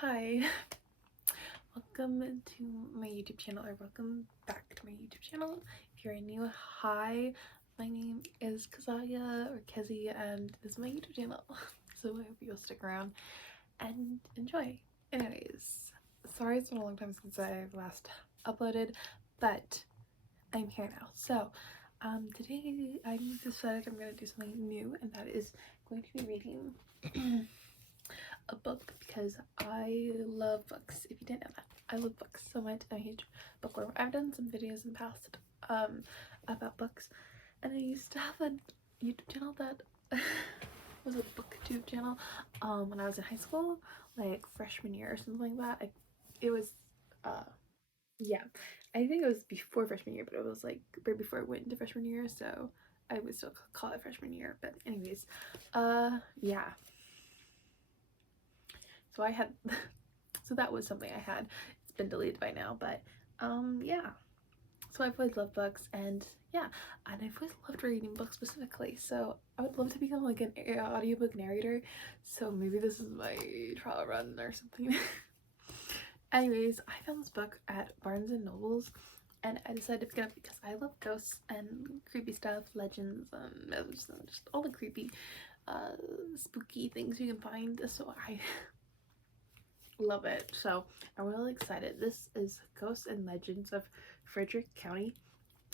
Hi, welcome to my YouTube channel, or welcome back to my YouTube channel. If you're new, hi, my name is Kazaya or Kezzy, and this is my YouTube channel. So I hope you'll stick around and enjoy. Anyways, sorry it's been a long time since I've last uploaded, but I'm here now. So today I decided I'm going to do something new, and that is going to be reading a book because I love books. If you didn't know that, I love books so much. I'm a huge bookworm. I've done some videos in the past about books, and I used to have a YouTube channel that was a booktube channel when I was in high school, like freshman year or something like that. It was yeah, I think it was before freshman year, but it was like right before I went into freshman year, so I would still call it freshman year. But anyways, yeah, so I had so that was something I had. It's been deleted by now, but yeah, so I've always loved books, and yeah, and I've always loved reading books specifically, so I would love to become like an audiobook narrator. So maybe this is my trial run or something. Anyways, I found this book at Barnes and Nobles, and I decided to pick it up because I love ghosts and creepy stuff, legends, and just all the creepy spooky things you can find. So I love it. So I'm really excited. This is Ghosts and Legends of Frederick County.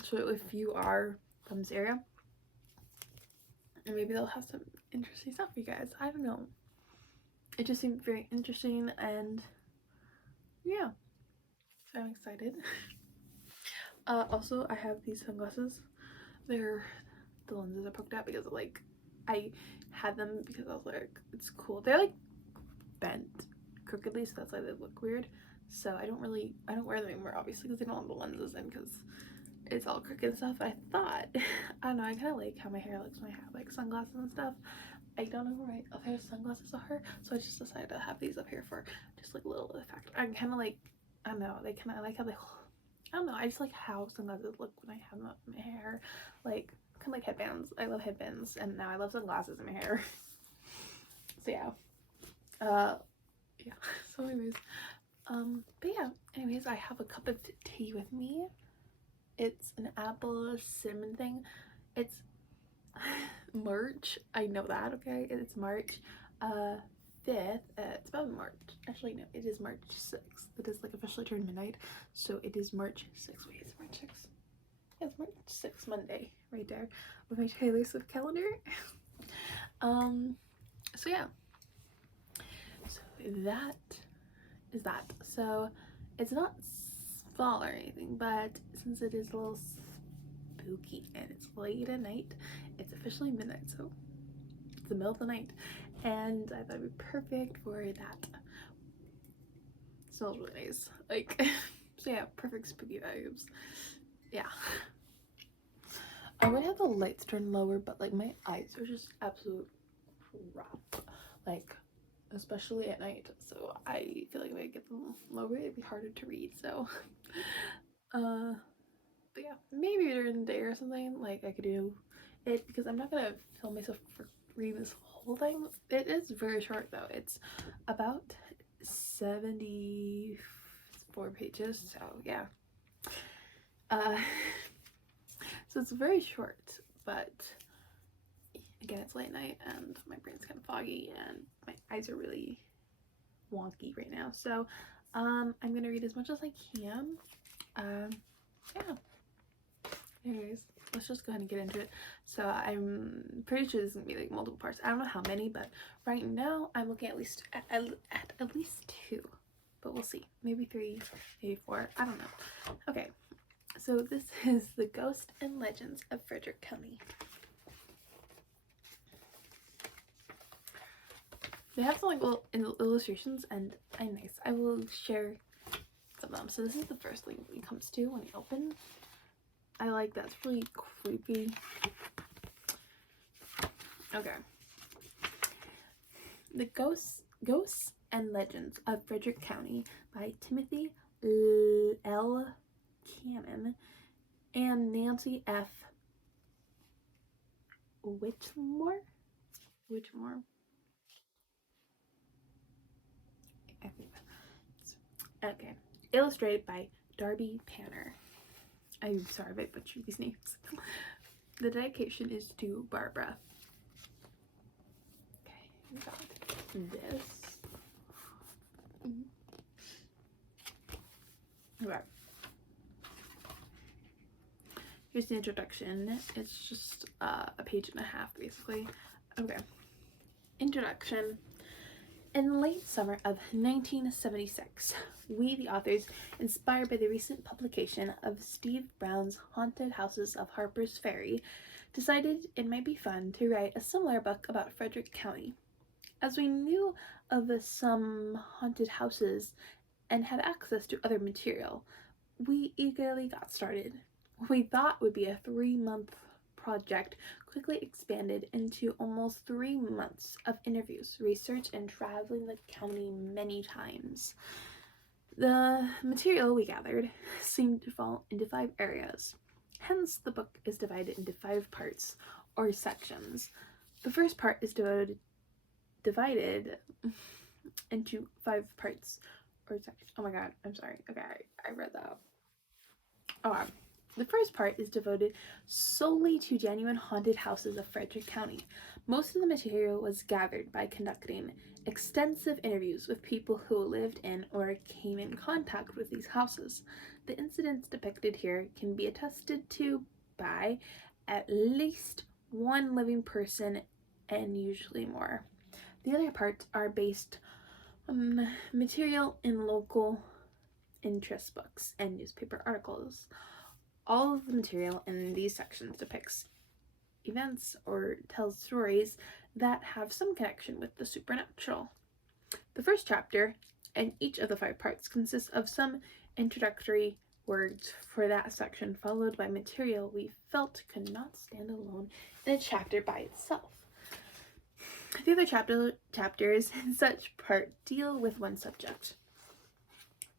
So if you are from this area, and maybe they'll have some interesting stuff for you guys. I don't know. It just seemed very interesting, and yeah, so I'm excited. Also, I have these sunglasses. The lenses are poked out because like I had them because I was like, it's cool. They're like bent crookedly, so that's why they look weird. So I don't wear them anymore, obviously, because they don't have the lenses in, because it's all crooked and stuff. I thought I don't know, I kind of like how my hair looks when I have like sunglasses and stuff. I don't know where my other sunglasses are, so I just decided to have these up here for just like a little effect. I'm kind of like, I don't know, they kind of like how they, I don't know, I just like how sunglasses look when I have them up in my hair, like kind of like headbands. I love headbands, and now I love sunglasses in my hair. So yeah, yeah. So anyways, but yeah, anyways, I have a cup of tea with me. It's an apple cinnamon thing. It's March. I know that, okay? It's March 5th. It's about March. Actually, no, it is March 6th. It is like officially turned midnight. So it is March 6th. Wait, it's March 6th. Yeah, it's March 6th, Monday, right there, with my Taylor Swift calendar. So yeah. So that is that. So it's not fall or anything, but since it is a little spooky and it's late at night, it's officially midnight, so it's the middle of the night, and I thought it'd be perfect for that. It smells really nice, like so yeah, perfect spooky vibes. Yeah, I would have the lights turned lower, but like my eyes are just absolute crap, like especially at night, so I feel like if I get them lower it'd be harder to read. So but yeah, maybe during the day or something, like I could do it, because I'm not gonna film myself for reading this whole thing. It is very short though. It's about 74 pages, so yeah. So it's very short, but again, it's late night and my brain's kind of foggy and my eyes are really wonky right now, so I'm gonna read as much as I can. Yeah, anyways, let's just go ahead and get into it. So I'm pretty sure there's gonna be like multiple parts. I don't know how many, but right now I'm looking at least at least 2, but we'll see. Maybe 3, maybe 4, I don't know. Okay, so this is The Ghost and Legends of Frederick County. They have some like little illustrations, and I'm nice. I will share some of them. So this is the first thing it comes to when you open. I like that. It's really creepy. Okay. The Ghosts and Legends of Frederick County by Timothy L. Cannon and Nancy F. Whitmore? I think Okay. Illustrated by Darby Panner. I'm sorry if I butchered these names. The dedication is to Barbara. Okay, we got this. Okay. Here's the introduction. It's just a page and a half, basically. Okay. Introduction. In the late summer of 1976, we, the authors, inspired by the recent publication of Steve Brown's Haunted Houses of Harper's Ferry, decided it might be fun to write a similar book about Frederick County. As we knew of some haunted houses and had access to other material, we eagerly got started. What we thought would be a 3-month project quickly expanded into almost 3 months of interviews, research, and traveling the county many times. The material we gathered seemed to fall into 5 areas. Hence, the book is divided into 5 parts, or sections. The first part is divided into 5 parts, or sections. Oh my god, I'm sorry. Okay, I read that. Oh, the first part is devoted solely to genuine haunted houses of Frederick County. Most of the material was gathered by conducting extensive interviews with people who lived in or came in contact with these houses. The incidents depicted here can be attested to by at least one living person and usually more. The other parts are based on material in local interest books and newspaper articles. All of the material in these sections depicts events or tells stories that have some connection with the supernatural. The first chapter and each of the 5 parts consists of some introductory words for that section, followed by material we felt could not stand alone in a chapter by itself. The other chapters in such part deal with one subject.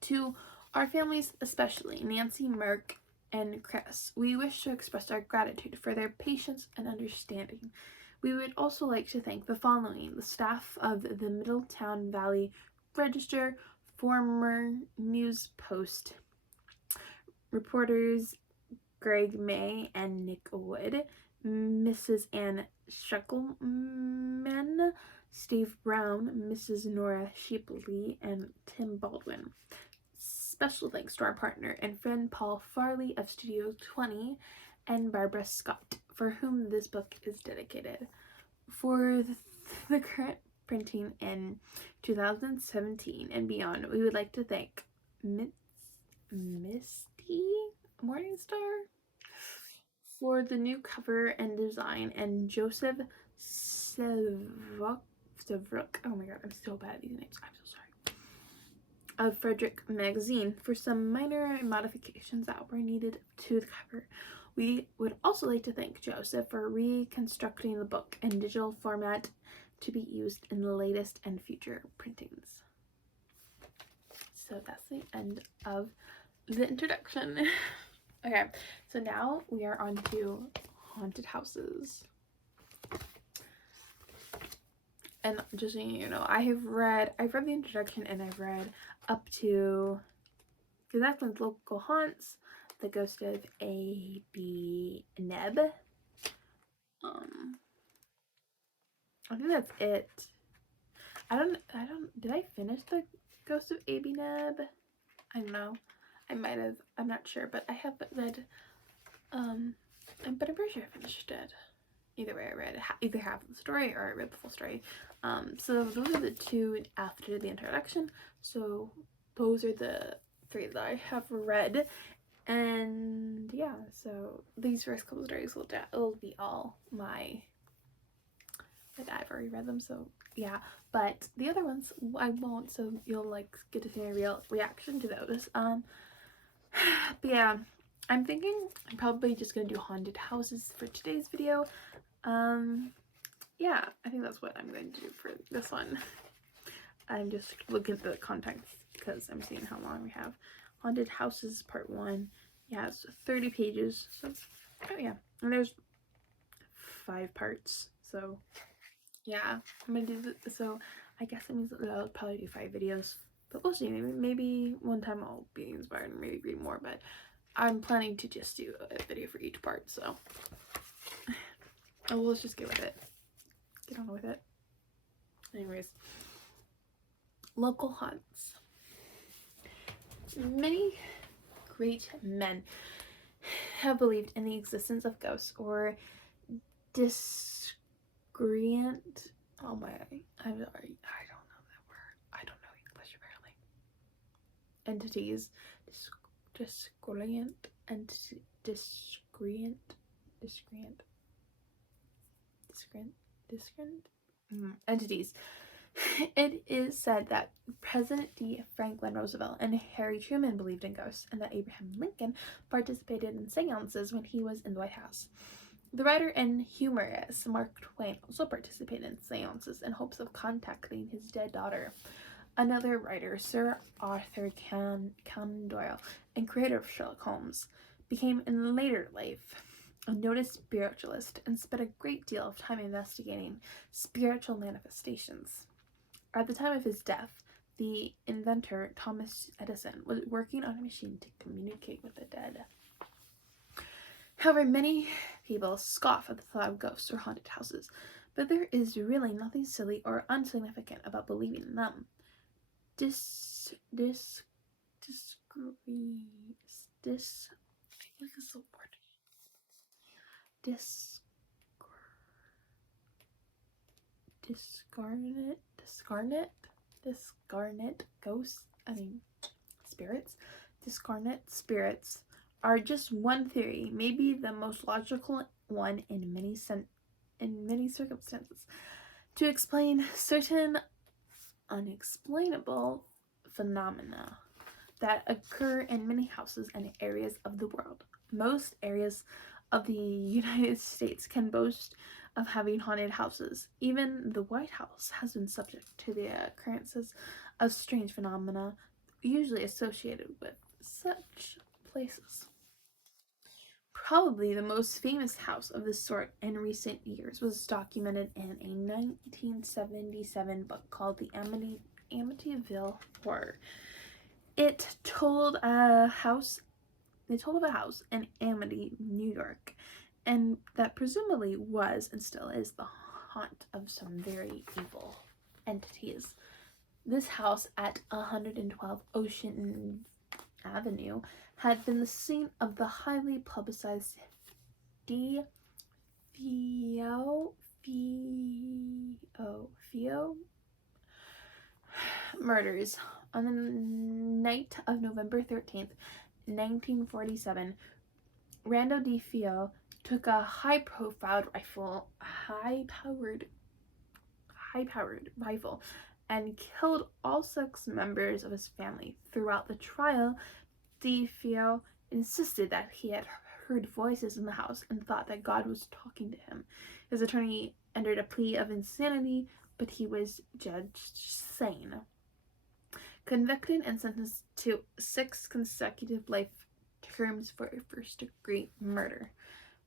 To our families, especially Nancy, Merck, and Chris, we wish to express our gratitude for their patience and understanding. We would also like to thank the following: the staff of the Middletown Valley Register, former News Post reporters Greg May and Nick Wood, Mrs. Ann Sheckelman, Steve Brown, Mrs. Nora Sheepley, and Tim Baldwin. Special thanks to our partner and friend Paul Farley of Studio 20 and Barbara Scott, for whom this book is dedicated. For the current printing in 2017 and beyond, we would like to thank Misty Morningstar for the new cover and design, and Joseph Sevrook. Oh my god, I'm so bad at these names. I'm so sorry. Of Frederick Magazine for some minor modifications that were needed to the cover. We would also like to thank Joseph for reconstructing the book in digital format to be used in the latest and future printings. So that's the end of the introduction. Okay, so now we are on to haunted houses. And just so you know, I've read the introduction, and I've read up to, because that's one's Local Haunts, The Ghost of A.B. Neb. I think that's it. Did I finish The Ghost of A.B. Neb? I don't know. I might have. I'm not sure, but I haven't read, but I'm pretty sure I finished it. Either way, I read either half of the story or I read the full story. So those are the 2 after the introduction. So those are the 3 that I have read. And yeah, so these first couple stories will be all my, like, I've already read them, so yeah. But the other ones I won't, so you'll like get to see my real reaction to those. But yeah, I'm thinking I'm probably just gonna do haunted houses for today's video. Yeah, I think that's what I'm going to do for this one. I'm just looking at the contents because I'm seeing how long we have. Haunted Houses Part 1. Yeah, it's 30 pages. So, oh yeah. And there's 5 parts. So, yeah. I'm going to do this. So, I guess it means that I'll probably do 5 videos. But we'll see. Maybe one time I'll be inspired and maybe read more, but I'm planning to just do a video for each part, so let's just get with it. Get on with it. Anyways, local haunts. Many great men have believed in the existence of ghosts or discreant. Oh my, I'm sorry, I don't know that word. I don't know English apparently. Entities, discreant entities. It is said that President Franklin Roosevelt and Harry Truman believed in ghosts, and that Abraham Lincoln participated in seances when he was in the White House. The writer and humorist Mark Twain also participated in seances in hopes of contacting his dead daughter. Another writer, Sir Arthur Conan Doyle, and creator of Sherlock Holmes, became in later life a noted spiritualist and spent a great deal of time investigating spiritual manifestations. At the time of his death, the inventor Thomas Edison was working on a machine to communicate with the dead. However, many people scoff at the thought of ghosts or haunted houses, but there is really nothing silly or insignificant about believing in them. I think it's the word. Discarnate ghosts, spirits are just one theory, maybe the most logical one in many circumstances, to explain certain unexplainable phenomena that occur in many houses and areas of the world. Most areas of the United States can boast of having haunted houses. Even the White House has been subject to the occurrences of strange phenomena usually associated with such places. Probably the most famous house of this sort in recent years was documented in a 1977 book called The Amityville Horror. It told of a house in Amity, New York, and that presumably was and still is the haunt of some very evil entities. This house at 112 Ocean Avenue had been the scene of the highly publicized murders. On the night of November 13th, 1947, Rando DeFeo took a high-powered rifle and killed all 6 members of his family. Throughout the trial, DeFeo insisted that he had heard voices in the house and thought that God was talking to him. His attorney entered a plea of insanity, but he was judged sane, convicted and sentenced to 6 consecutive life terms for first-degree murder.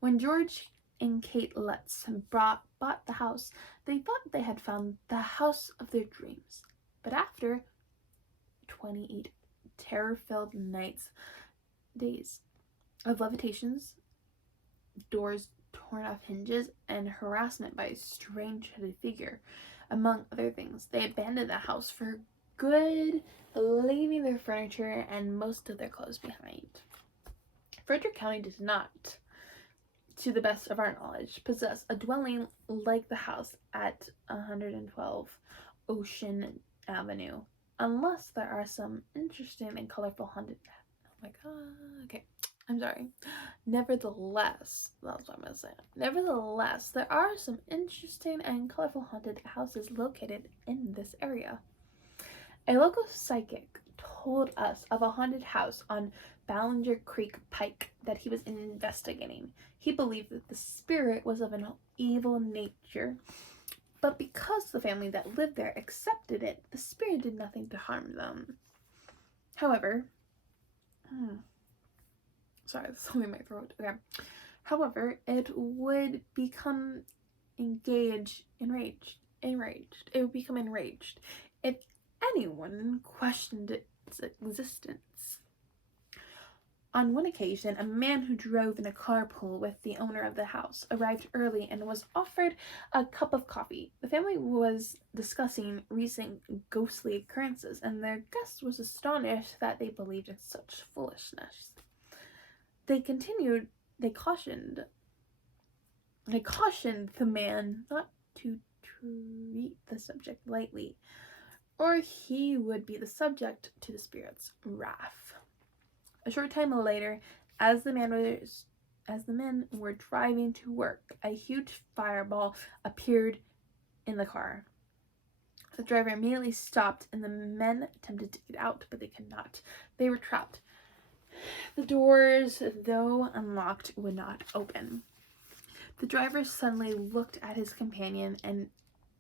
When George and Kate Lutz bought the house, they thought they had found the house of their dreams. But after 28 terror-filled days of levitations, doors torn off hinges, and harassment by a strange headed figure, among other things, they abandoned the house for good, leaving their furniture and most of their clothes behind. Frederick County does not, to the best of our knowledge, possess a dwelling like the house at 112 Ocean Avenue, unless there are some interesting and colorful haunted... Oh my god, okay, I'm sorry. Nevertheless, that's what I'm gonna say. Nevertheless, there are some interesting and colorful haunted houses located in this area. A local psychic told us of a haunted house on Ballinger Creek Pike that he was investigating. He believed that the spirit was of an evil nature, but because the family that lived there accepted it, the spirit did nothing to harm them. However, sorry, there's something in my throat. Okay. However, it would become enraged. It would become enraged if anyone questioned its existence. On one occasion, a man who drove in a carpool with the owner of the house arrived early and was offered a cup of coffee. The family was discussing recent ghostly occurrences, and their guest was astonished that they believed in such foolishness. They cautioned the man not to treat the subject lightly, or he would be the subject to the spirit's wrath. A short time later, as the men were driving to work, a huge fireball appeared in the car. The driver immediately stopped, and the men attempted to get out, but they could not. They were trapped. The doors, though unlocked, would not open. The driver suddenly looked at his companion and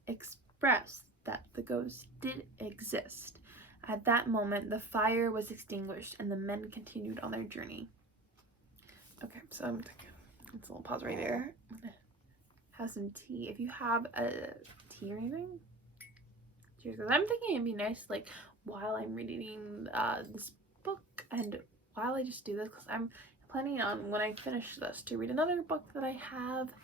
expressed that the ghost did exist. At that moment, the fire was extinguished and the men continued on their journey. Okay, so I'm taking a little pause right there. I'm gonna have some tea. If you have a tea or anything, cheers. Because I'm thinking it'd be nice, like, while I'm reading this book and while I just do this, because I'm planning on, when I finish this, to read another book that I have.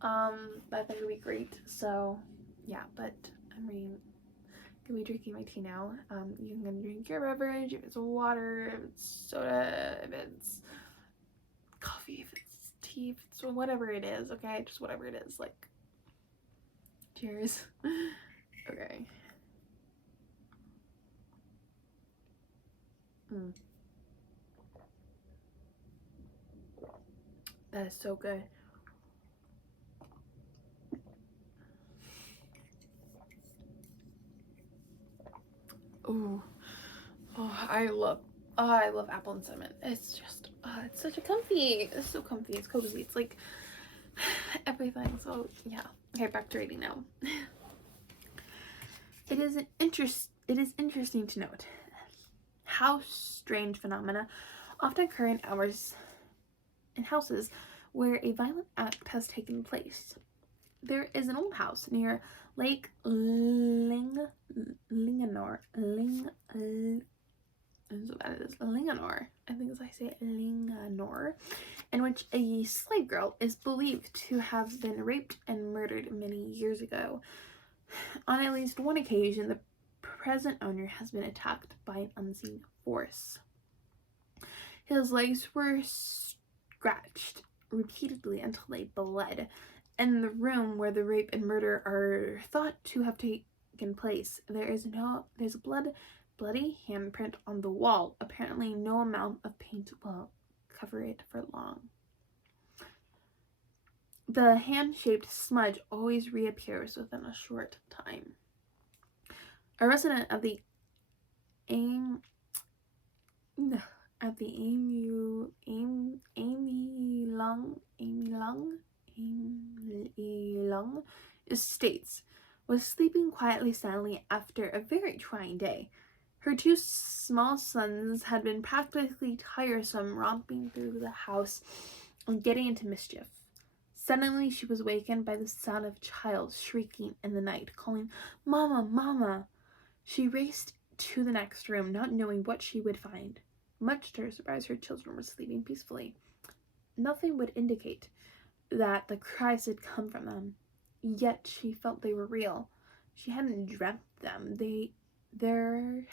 I think would be great. So, yeah, but I'm reading. Gonna be drinking my tea now. You can drink your beverage, if it's water, if it's soda, if it's coffee, if it's tea, if it's whatever it is, okay? Just whatever it is, like, cheers. Okay. That is so good. Ooh. Oh, I love apple and cinnamon. It's just, it's such a comfy. It's so comfy. It's cozy. It's like everything. So yeah. Okay, back to reading now. It is interesting to note how strange phenomena often occur in houses where a violent act has taken place. There is an old house near Lake Linganore, I think as I say Linganore, in which a slave girl is believed to have been raped and murdered many years ago. On at least one occasion, the present owner has been attacked by an unseen force. His legs were scratched repeatedly until they bled. In the room where the rape and murder are thought to have taken place, there's a bloody handprint on the wall. Apparently, no amount of paint will cover it for long. The hand-shaped smudge always reappears within a short time. A resident of the Amy Lung Estates was sleeping silently after a very trying day. Her two small sons had been practically tiresome, romping through the house and getting into mischief. Suddenly, she was wakened by the sound of a child shrieking in the night, calling, "Mama, Mama!" She raced to the next room, not knowing what she would find. Much to her surprise, her children were sleeping peacefully. Nothing would indicate that the cries had come from them, yet she felt they were real. She hadn't dreamt them. Where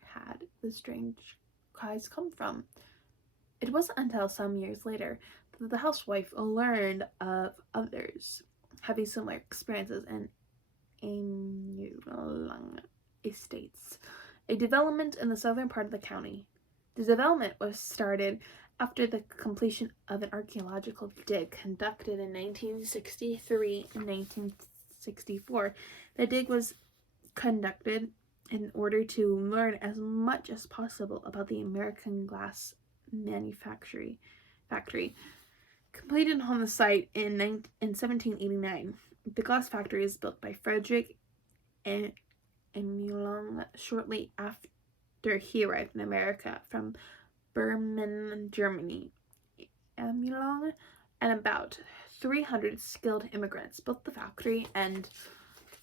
had the strange cries come from? It wasn't until some years later that the housewife learned of others having similar experiences in Lung Estates, a development in the southern part of the county. The development was started after the completion of an archaeological dig conducted in 1963 and 1964. The dig was conducted in order to learn as much as possible about the American glass factory. Completed on the site in 1789. The glass factory is built by Frederick and Emulong shortly after he arrived in America from Bremen, Germany. Emulong and about 300 skilled immigrants built the factory and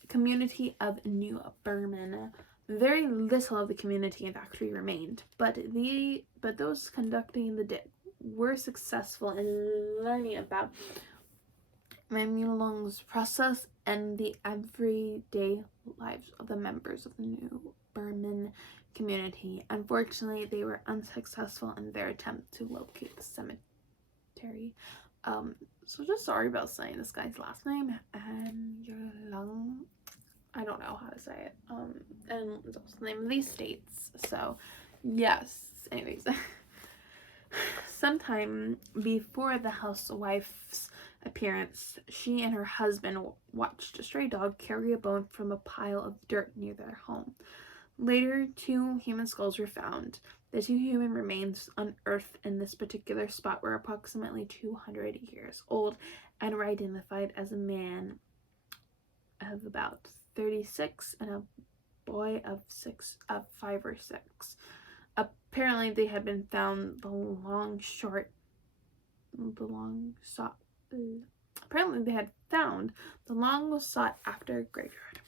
community of New Bremen Very little of the community and factory remained, but those conducting the dig were successful in learning about Mamulong's process and the everyday lives of the members of the new Burman community. Unfortunately, they were unsuccessful in their attempt to locate the cemetery. So just sorry about saying this guy's last name. Yulung. I don't know how to say it. And it's also the name of these states. So, yes. Anyways, sometime before the housewife's appearance, she and her husband watched a stray dog carry a bone from a pile of dirt near their home. Later, 2 human skulls were found. The 2 human remains unearthed in this particular spot were approximately 200 years old and were identified as a man of about 36 and a boy of 5 or 6. Apparently, they had been found apparently they had found the long sought after graveyard.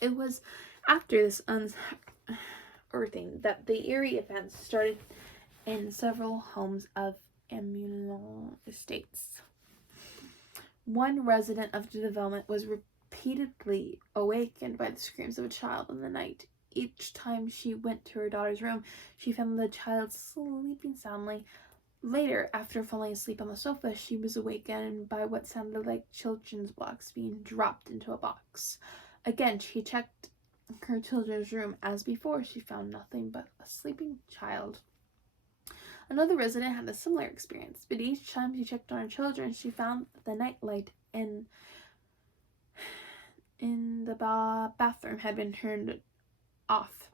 It was after this unearthing that the eerie events started in several homes of Amulon estates. One resident of the development was repeatedly awakened by the screams of a child in the night. Each time she went to her daughter's room, she found the child sleeping soundly. Later, after falling asleep on the sofa, she was awakened by what sounded like children's blocks being dropped into a box. Again, she checked her children's room. As before, she found nothing but a sleeping child. Another resident had a similar experience, but each time she checked on her children, she found the nightlight in the bathroom had been turned off.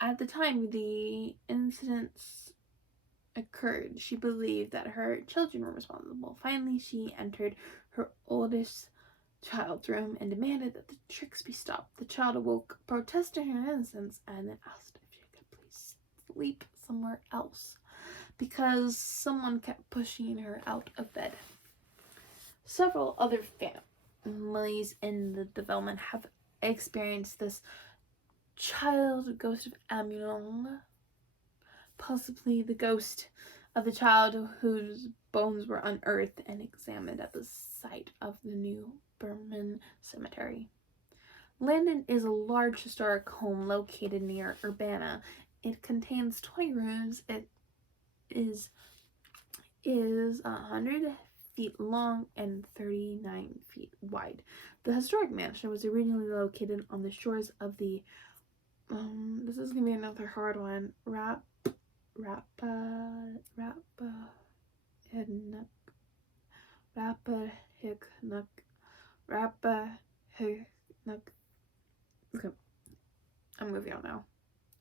At the time the incidents occurred, she believed that her children were responsible. Finally, she entered her oldest child's room and demanded that the tricks be stopped. The child awoke, protested her innocence, and then asked if she could please sleep somewhere else because someone kept pushing her out of bed. Several other families in the development have experienced this child ghost of Amulong, possibly the ghost of the child whose bones were unearthed and examined at the site of the new Burman cemetery. Landon is a large historic home located near Urbana. It contains 20 rooms. It is 100 feet long and 39 feet wide. The historic mansion was originally located on the shores of the this is gonna be another hard one. Okay, I'm moving on now.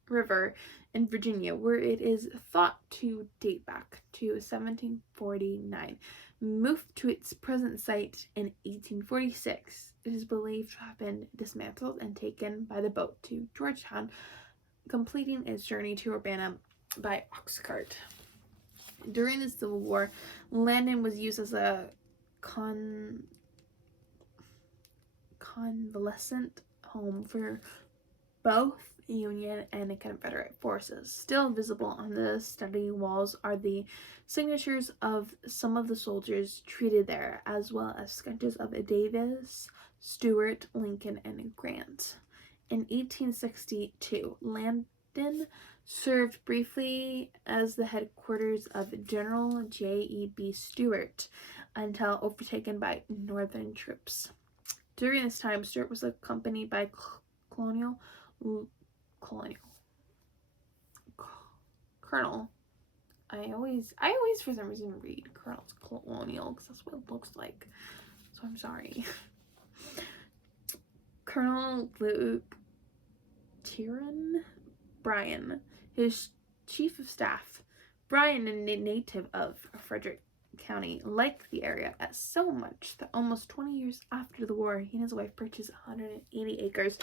River in Virginia, where it is thought to date back to 1749. Moved to its present site in 1846. It is believed to have been dismantled and taken by the boat to Georgetown, completing its journey to Urbana by ox cart. During the Civil War, Landon was used as a convalescent home for both Union and Confederate forces. Still visible on the study walls are the signatures of some of the soldiers treated there, as well as sketches of Davis, Stuart, Lincoln, and Grant. In 1862, Landon served briefly as the headquarters of General J.E.B. Stuart until overtaken by Northern troops. During this time, Stuart was accompanied by Colonel. I always for some reason read Colonel's Colonial because that's what it looks like. So I'm sorry. Colonel Luke Tyron Bryan, his chief of staff. Bryan, a native of Frederick County, liked the area as so much that almost 20 years after the war, he and his wife purchased 180 acres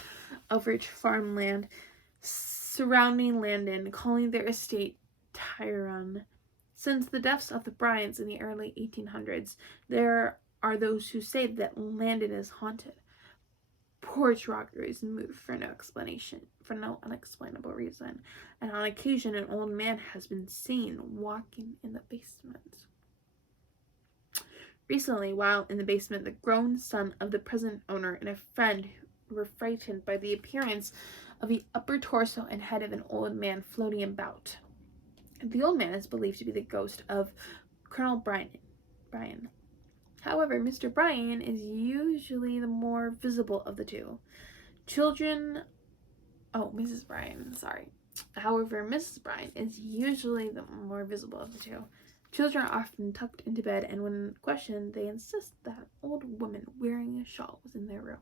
of rich farmland surrounding Landon, calling their estate Tyrone. Since the deaths of the Bryans in the early 1800s, there are those who say that Landon is haunted. porch rockers moved for no unexplainable reason, and on occasion an old man has been seen walking in the basement. Recently, while in the basement, the grown son of the present owner and a friend were frightened by the appearance of the upper torso and head of an old man floating about. The old man is believed to be the ghost of Colonel Bryan. However, Mr. Bryan is usually the more visible of the two. Mrs. Bryan, sorry. However, Mrs. Bryan is usually the more visible of the two. Children are often tucked into bed, and when questioned, they insist that an old woman wearing a shawl was in their room.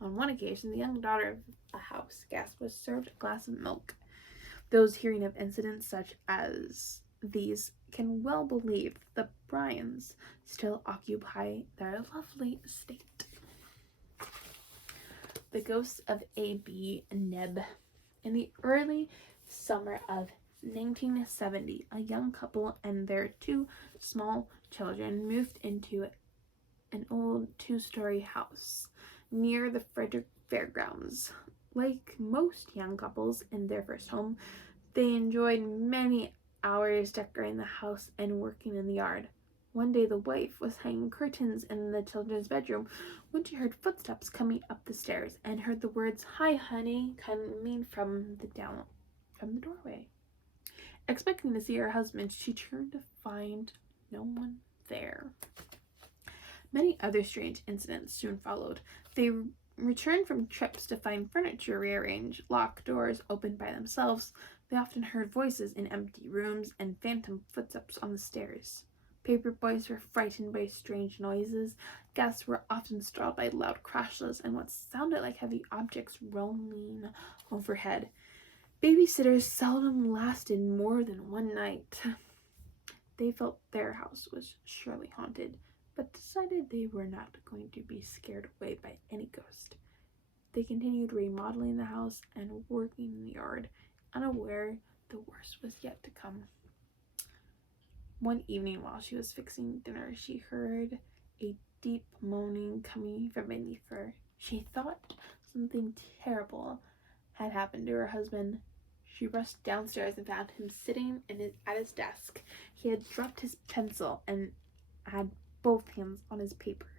On one occasion, the young daughter of a house guest was served a glass of milk. Those hearing of incidents such as these can well believe the Bryans still occupy their lovely estate. The ghost of A.B. Nebb. In the early summer of 1970, a young couple and their 2 small children moved into an old 2-story house near the Frederick Fairgrounds. Like most young couples in their first home, they enjoyed many hours decorating the house and working in the yard. One day the wife was hanging curtains in the children's bedroom when she heard footsteps coming up the stairs and heard the words, "Hi, honey," coming from the doorway. Expecting to see her husband, she turned to find no one there. Many other strange incidents soon followed. They returned from trips to find furniture rearranged, locked doors opened by themselves. They often heard voices in empty rooms and phantom footsteps on the stairs. Paper boys were frightened by strange noises. Guests were often startled by loud crashes and what sounded like heavy objects rolling overhead. Babysitters seldom lasted more than one night. They felt their house was surely haunted, but decided they were not going to be scared away by any ghost. They continued remodeling the house and working in the yard, unaware the worst was yet to come. One evening while she was fixing dinner, she heard a deep moaning coming from beneath her. She thought something terrible had happened to her husband. She rushed downstairs and found him sitting at his desk. He had dropped his pencil and had both hands on his paper.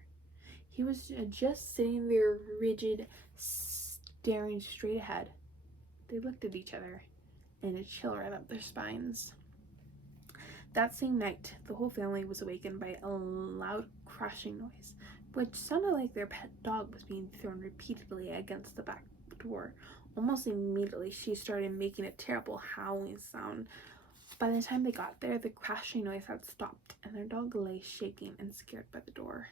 He was just sitting there, rigid, staring straight ahead. They looked at each other, and a chill ran up their spines. That same night, the whole family was awakened by a loud crashing noise, which sounded like their pet dog was being thrown repeatedly against the back door. Almost immediately, she started making a terrible howling sound. By the time they got there, the crashing noise had stopped, and their dog lay shaking and scared by the door.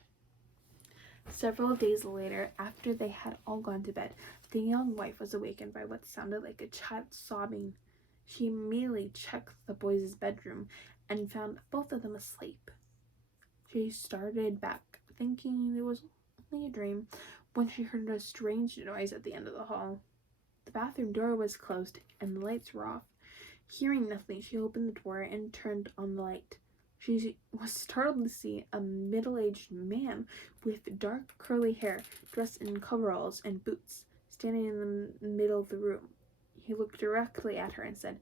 Several days later, after they had all gone to bed, the young wife was awakened by what sounded like a child sobbing. She immediately checked the boys' bedroom and found both of them asleep. She started back, thinking it was only a dream, when she heard a strange noise at the end of the hall. The bathroom door was closed and the lights were off. Hearing nothing, she opened the door and turned on the light. She was startled to see a middle-aged man with dark curly hair, dressed in coveralls and boots, standing in the middle of the room. He looked directly at her and said,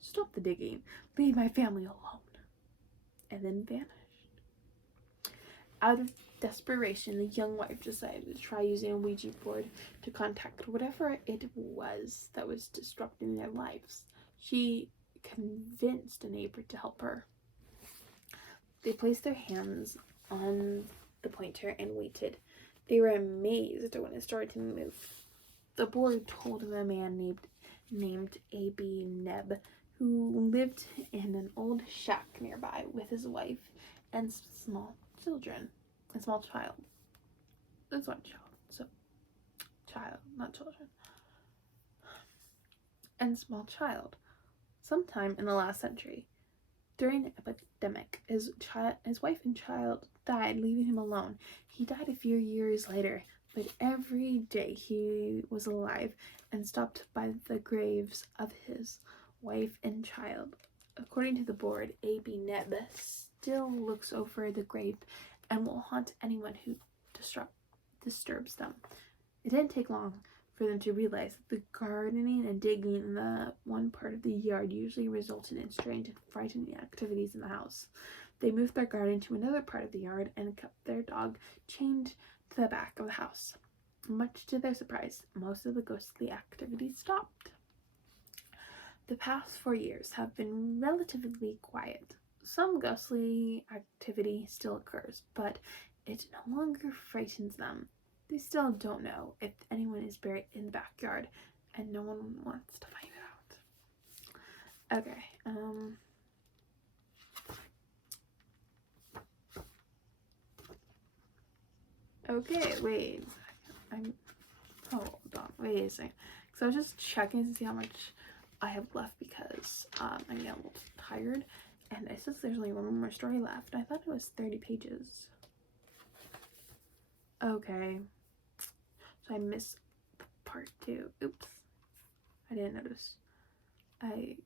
"Stop the digging. Leave my family alone," and then vanished. Out of desperation, the young wife decided to try using a Ouija board to contact whatever it was that was disrupting their lives. She convinced a neighbor to help her. They placed their hands on the pointer and waited. They were amazed when it started to move. The board told of a man named A.B. Nebb, who lived in an old shack nearby with his wife and small children. A small child. That's one child. So, child, not children. And small child. Sometime in the last century, during the epidemic, his wife and child died, leaving him alone. He died a few years later, but every day he was alive and stopped by the graves of his wife and child. According to the board, A.B. Nebb still looks over the grave and will haunt anyone who disturbs them. It didn't take long for them to realize that the gardening and digging in the one part of the yard usually resulted in strange and frightening activities in the house. They moved their garden to another part of the yard and kept their dog chained to the back of the house. Much to their surprise, most of the ghostly activities stopped. The past 4 years have been relatively quiet. Some ghostly activity still occurs, but it no longer frightens them. They still don't know if anyone is buried in the backyard, and no one wants to find out. Okay, okay, wait. Hold on, wait a second. So I was just checking to see how much I have left because I'm getting a little tired. And it says there's only one more story left. I thought it was 30 pages. Okay. So I missed part 2. Oops. I didn't notice. I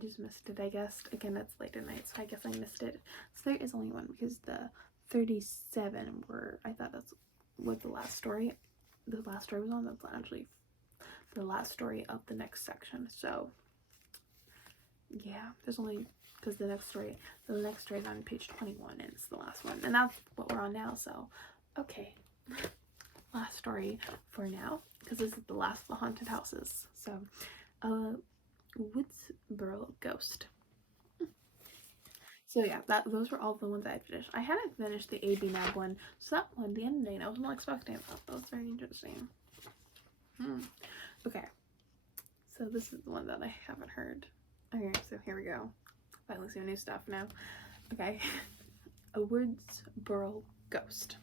just missed it, I guess. Again, it's late at night, so I guess I missed it. So there is only one because the 37 were, I thought that's what the last story was on. That's actually the last story of the next section. So yeah, there's only, because the next story is on page 21 and it's the last one, and that's what we're on now. So okay, last story for now, because this is the last of the haunted houses. So Woodsboro Ghost. So yeah, those were all the ones I had finished. I hadn't finished the AB Nab one, so that one, the ending, I was not expecting that. That was very interesting. Okay, so this is the one that I haven't heard. Okay, so here we go. Finally some new stuff now. Okay, a Woodsboro Ghost.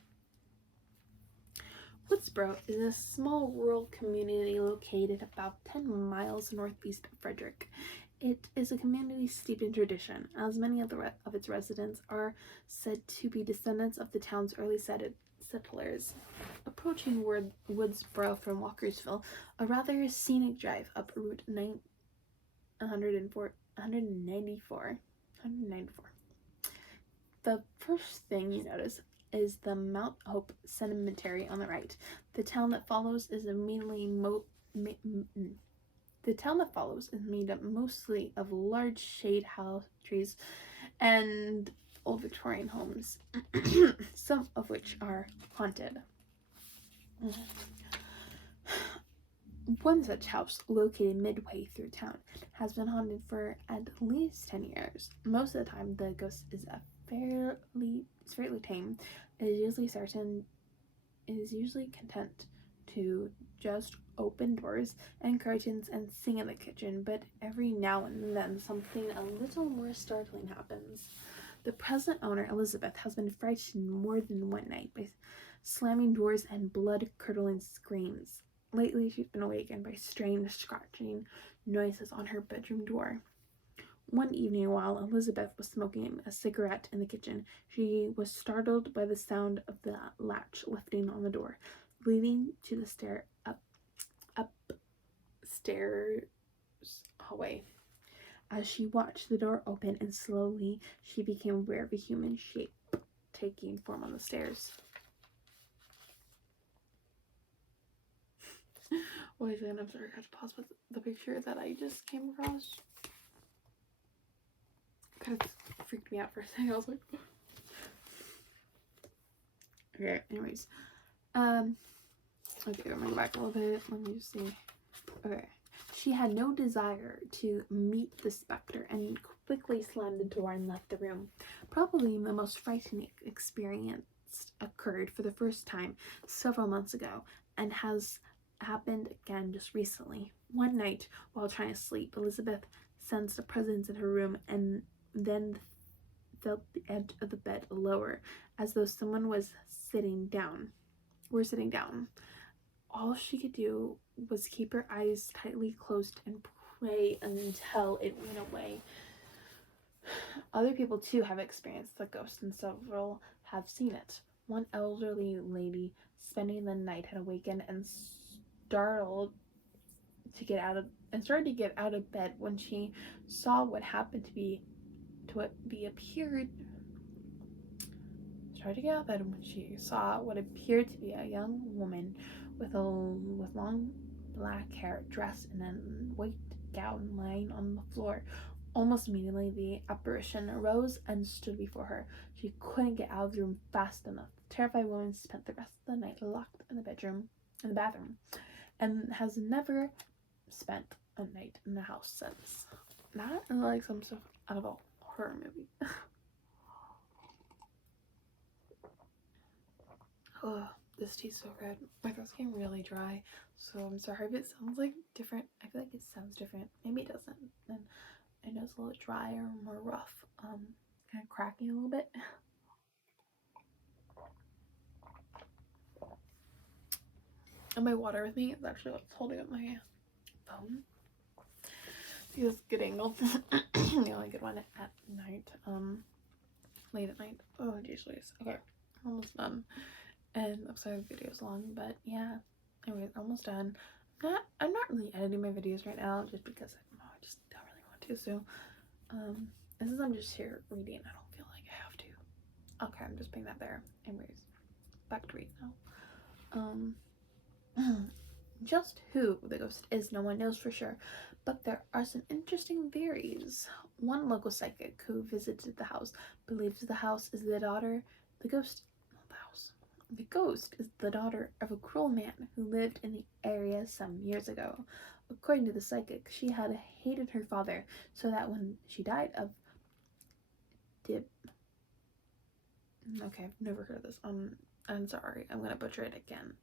Woodsboro is a small rural community located about 10 miles northeast of Frederick. It is a community steeped in tradition, as many of its residents are said to be descendants of the town's early settlers. Approaching Woodsboro from Walkersville, a rather scenic drive up Route 194. The first thing you notice is the Mount Hope Cemetery on the right. The town that follows is made up mostly of large shade house trees and old Victorian homes, some of which are haunted. One such house, located midway through town, has been haunted for at least 10 years. Most of the time, the ghost is fairly tame. It is usually content to just open doors and curtains and sing in the kitchen, but every now and then something a little more startling happens. The present owner, Elizabeth, has been frightened more than one night by slamming doors and blood-curdling screams. Lately, she's been awakened by strange scratching noises on her bedroom door. One evening, while Elizabeth was smoking a cigarette in the kitchen, she was startled by the sound of the latch lifting on the door, leading to the upstairs hallway. As she watched the door open, and slowly she became aware of a human shape taking form on the stairs. Wait a second, I'm sorry, I had to pause with the picture that I just came across. Kind of freaked me out for a second. I was like, okay, anyways. Okay, I'm gonna go back a little bit. Let me just see. Okay. She had no desire to meet the specter and quickly slammed the door and left the room. Probably the most frightening experience occurred for the first time several months ago and has happened again just recently. One night, while trying to sleep, Elizabeth sensed a presence in her room and then felt the edge of the bed lower, as though someone was sitting down. All she could do was keep her eyes tightly closed and pray until it went away. Other people too have experienced the ghost, and several have seen it. One elderly lady spending the night had awakened and started to get out of bed when she saw what happened to be appeared when she saw what appeared to be a young woman with long black hair, dressed in a white gown, lying on the floor. Almost immediately, the apparition arose and stood before her. She couldn't get out of the room fast enough. The terrified woman spent the rest of the night locked in the bathroom, and has never spent a night in the house since. That is like some stuff out of a horror movie. Oh, this tea's so good. My throat's getting really dry, so I'm sorry if it sounds like different. I feel like it sounds different. Maybe it doesn't. And I know it's a little drier, more rough. Kind of cracking a little bit. And my water with me is actually what's holding up my phone. Because good angle. The only good one at night. Late at night. Oh, geez, Louise. Okay, almost done. And I'm sorry the video's long, but yeah. Anyways, almost done. I'm not really editing my videos right now, just because I just don't really want to. So, since I'm just here reading, I don't feel like I have to. Okay, I'm just putting that there. Anyways, back to reading now. Just who the ghost is, no one knows for sure, but there are some interesting theories. One local psychic who visited the house believes the house is the daughter. The ghost is the daughter of a cruel man who lived in the area some years ago. According to the psychic, she had hated her father, so that when she died of okay, I've never heard of this. I'm sorry, I'm gonna butcher it again.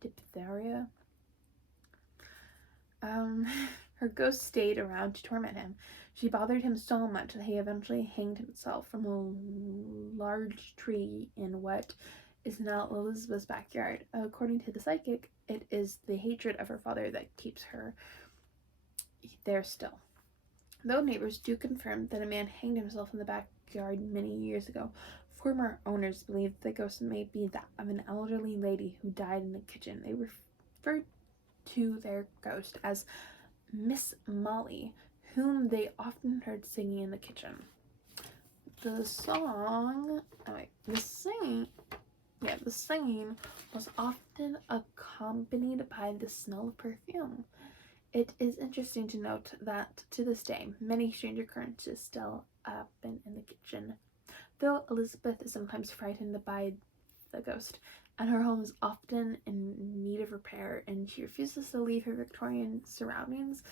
Diphtheria. Her ghost stayed around to torment him. She bothered him so much that he eventually hanged himself from a large tree in what is now Elizabeth's backyard. According to the psychic, it is the hatred of her father that keeps her there still. Though neighbors do confirm that a man hanged himself in the backyard many years ago, former owners believe the ghost may be that of an elderly lady who died in the kitchen. They refer to their ghost as Miss Molly, whom they often heard singing in the kitchen. The singing was often accompanied by the smell of perfume. It is interesting to note that to this day, many strange occurrences still happen in the kitchen. Though Elizabeth is sometimes frightened by the ghost, and her home is often in need of repair, and she refuses to leave her Victorian surroundings,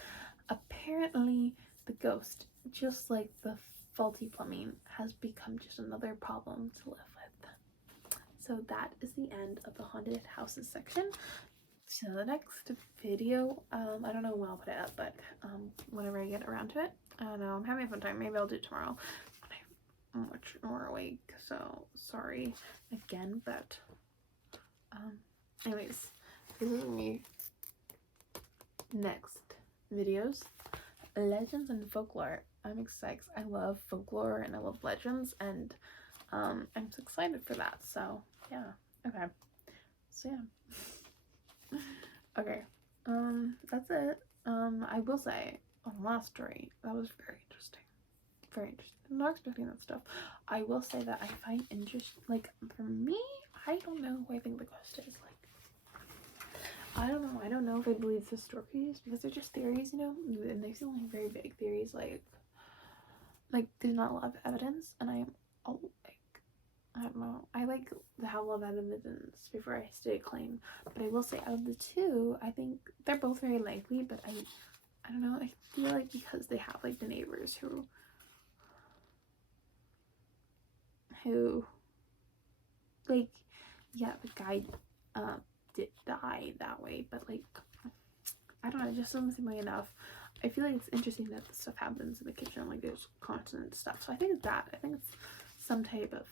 apparently the ghost, just like the faulty plumbing, has become just another problem to live with. So that is the end of the haunted houses section. So the next video, I don't know when I'll put it up, but whenever I get around to it. I don't know, I'm having a fun time. Maybe I'll do it tomorrow. I'm much more awake, so sorry again, but anyways, this is me. Next videos, legends and folklore. I'm excited. I love folklore and I love legends, and I'm so excited for that. So yeah, okay, so yeah. Okay, that's it. I will say on the last story, that was very interesting. I'm not expecting that stuff. I will say that I find interest, like, for me, I don't know who I think the ghost is. Like, I don't know if I believe the stories, because they're just theories, you know, and they seem like very vague theories, like there's not a lot of evidence, and I don't know, I like to have a lot of evidence before I state a claim. But I will say, out of the two, I think they're both very likely, but I don't know, I feel like because they have, like, the neighbors who like, yeah, the guy did die that way, but, like, I don't know, it just doesn't seem like enough. I feel like it's interesting that this stuff happens in the kitchen, like there's constant stuff. So I think it's some type of,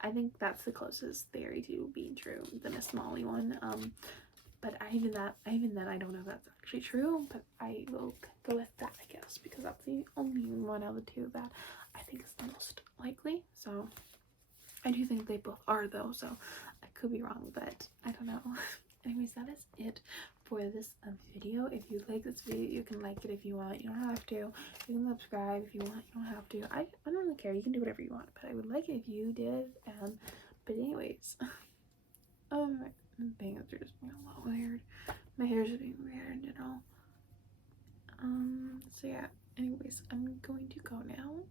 I think that's the closest theory to being true, the Miss Molly one. But even then I don't know if that's actually true, but I will go with that, I guess, because that's the only one out of the two that I think is the most likely. So I do think they both are, though, so I could be wrong, but I don't know. anyways, that is it for this video. If you like this video, you can like it if you want. You don't have to. You can subscribe if you want. You don't have to. I don't really care. You can do whatever you want, but I would like it if you did. But anyways, my bangs are just being a lot weird. My hair's just being weird in general. So yeah. Anyways, I'm going to go now.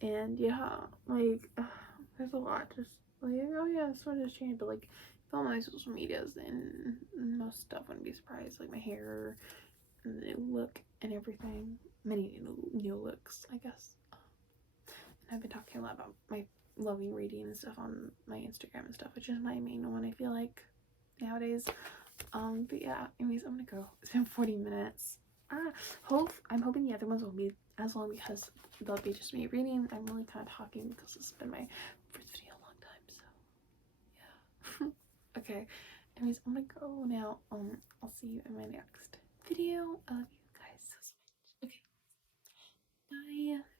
And yeah, like there's a lot. Just like, oh yeah, this one has changed, but like all my social medias and most stuff, wouldn't be surprised. Like my hair and the new look and everything. Many new looks, I guess. And I've been talking a lot about my loving reading and stuff on my Instagram and stuff, which is my main one, I feel like, nowadays. But yeah, anyways, I'm gonna go. It's been 40 minutes. I'm hoping the other ones will be as long because they'll be just me reading. I'm really kind of talking because this has been my first video in a long time, so yeah. Okay, anyways, I'm gonna go now. I'll see you in my next video. I love you guys so much. Okay, bye.